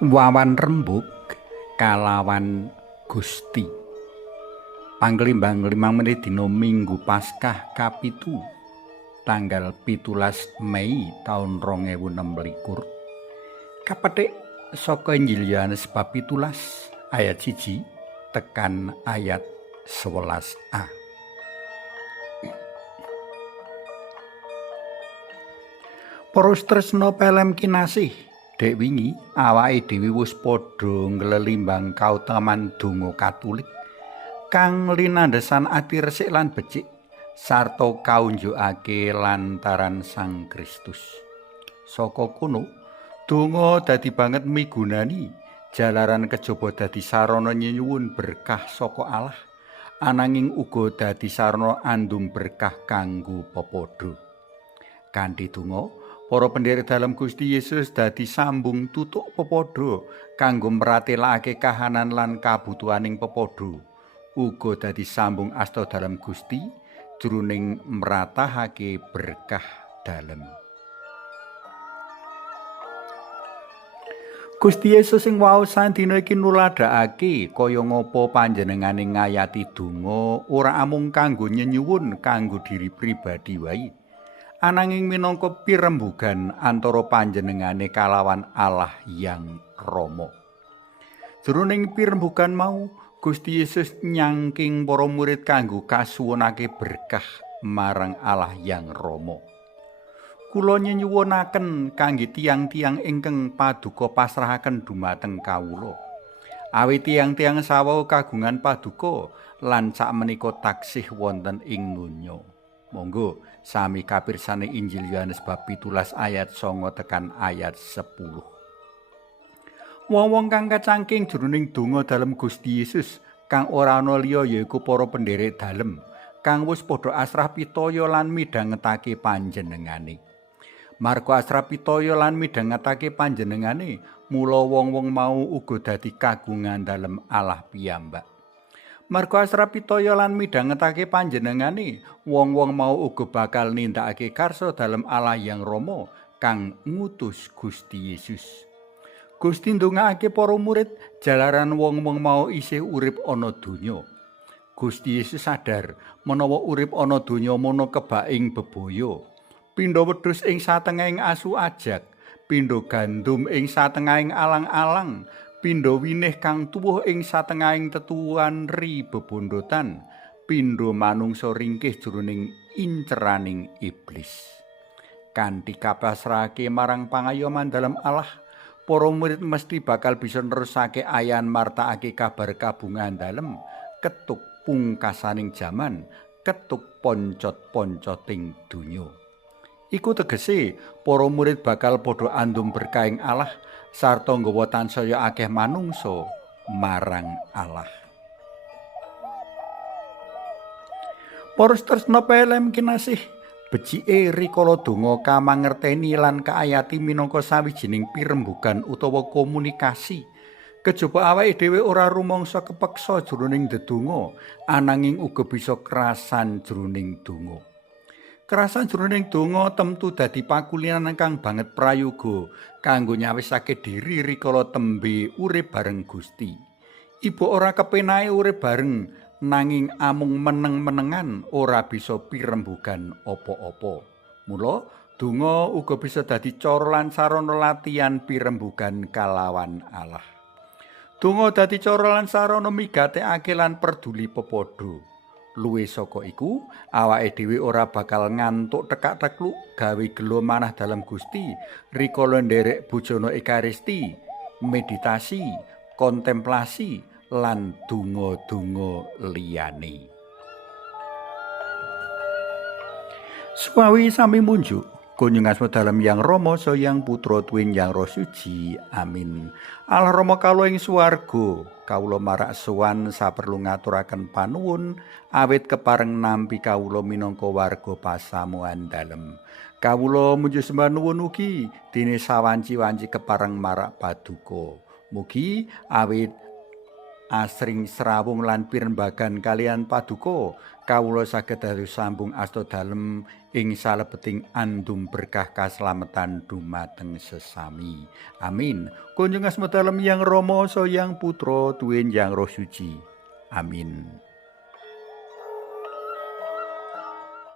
Wawan rembug kalawan Gusti. Panglimbang 5 menit dina Minggu Paskah kapitu tanggal 17 Mei taun 2026. Kapethik saka Injil Yohanes bab 17 ayat 1 tekan ayat 11a. Para tresna pelem kinasih, dek wingi awake dhewe wis padha nglelimbang kautaman donga Katulik kang linandhesan ati resik lan becik sarta kaunjukake lantaran Sang Kristus. Saka kono, donga dadi banget migunani jalaran kejaba dadi sarana nyuwun berkah saka Allah, ananging uga dadi sarana andum berkah kanggo pepadha. Kanthi donga, para pendherek dalam Gusti Yesus dadi sambung tutuk pepadha kanggo mratelakake kahanan lan kabutuhaning pepadha. Uga dadi sambung asta dalam Gusti jroning mratahake berkah dalem. Gusti Yesus sing waosan dina iki nuladhakake kaya ngapa panjenengane ngayati donga ora amung kanggo nyenyuwun kanggo diri pribadi wae, ananging minangka pirembugan antara panjenengane kalawan Allah yang Rama. Jroning pirembugan mau, Gusti Yesus nyangking para murid kanggo kasuwunake berkah marang Allah yang Rama. Kula nyuwunaken kangge tiang-tiang ingkang paduka pasrahaken dumateng kawula. Awit tiang-tiang sawa kagungan paduka lan sakmenika taksih wonten ing donya. Monggo sami kapirsani Injil Yohanes bab 17 ayat 9 tekan ayat 10. Wong-wong kang kacangking jroning donga dalem Gusti Yesus kang ora ana liya yaiku para pendherek dalem kang wis padha asrah pitaya lan midhangetake panjenengane. Marga asrah pitaya lan midhangetake panjenengane, mula wong-wong mau uga dadi kagungan dalem Allah piyambak. Marga asrah pitaya lan midhangetake panjenengane, wong-wong mau uga bakal nindakake karsa dalem Allah yang Rama kang ngutus Gusti Yesus. Gusti ndongakake para murid jalaran wong-wong mau isih urip ana donya. Gusti Yesus sadar menawa urip ana donya mono kebaing bebaya. Pindha wedhus ing satengahing asu ajak, pindha gandum ing satengahing alang-alang, pindha winih kang tuwuh ing satengahing tetuwuhan ri bebondotan, pindha manungsa ringkih jroning inceraning iblis. Kanthi kapasrahake marang pangayoman dalam Allah, para murid mesti bakal bisa nerusake ayan martakake kabar kabungan dalem, ketuk pungkasaning jaman, ketuk poncot-poncoting donya. Iku tegese para murid bakal padha andum berkahing Allah sarta nggawa tansaya akeh manungsa marang Allah. Para tresna pelem kinasih, becike rikala donga kamangerteni lan kaayati minangka sawijining pirembugan utawa komunikasi. Kejaba awake dhewe ora rumangsa kepeksa jroning ndedonga, ananging uga bisa kerasan jroning donga. Kerasan jroning donga temtu dadi pakulinan kang banget prayoga kanggo nyawisake diri rikala tembe urip bareng Gusti. Ibu ora kepenae urip bareng, nanging amung meneng-menengan ora bisa pirembugan apa-apa. Mula donga uga bisa dadi cara lan sarana latihan pirembugan kalawan Allah. Donga dadi cara lan sarana migatekake lan peduli pepadha. Luwih saka iku, awake dhewe ora bakal ngantuk tekak-tekluk gawe gelo manah dalam Gusti rikala nderek bujana Ekaristi, meditasi, kontemplasi lan donga-donga liyane. Suwawi sami munjuk kunjungan dalam yang Rama Sang Putra Tuwin yang Roh Suci. Amin. Allah Rama kawula ing swarga, kawula marak sowan saperlu ngaturaken panuwun awit kepareng nampi kawula minangka warga pasamuan dalem. Kawula munjuk sembah nuwun ugi dene sawanci-wanci kepareng marak paduka. Mugi awit asring srawung lan pirembagan kalian paduka kawula saged dados sambung asta dalem ing salebeting andum berkah kaslametan dumateng sesami. Amin. Kunjung asma dalem Yang Rama sayang Putra tuwin Yang Roh Suci. Amin.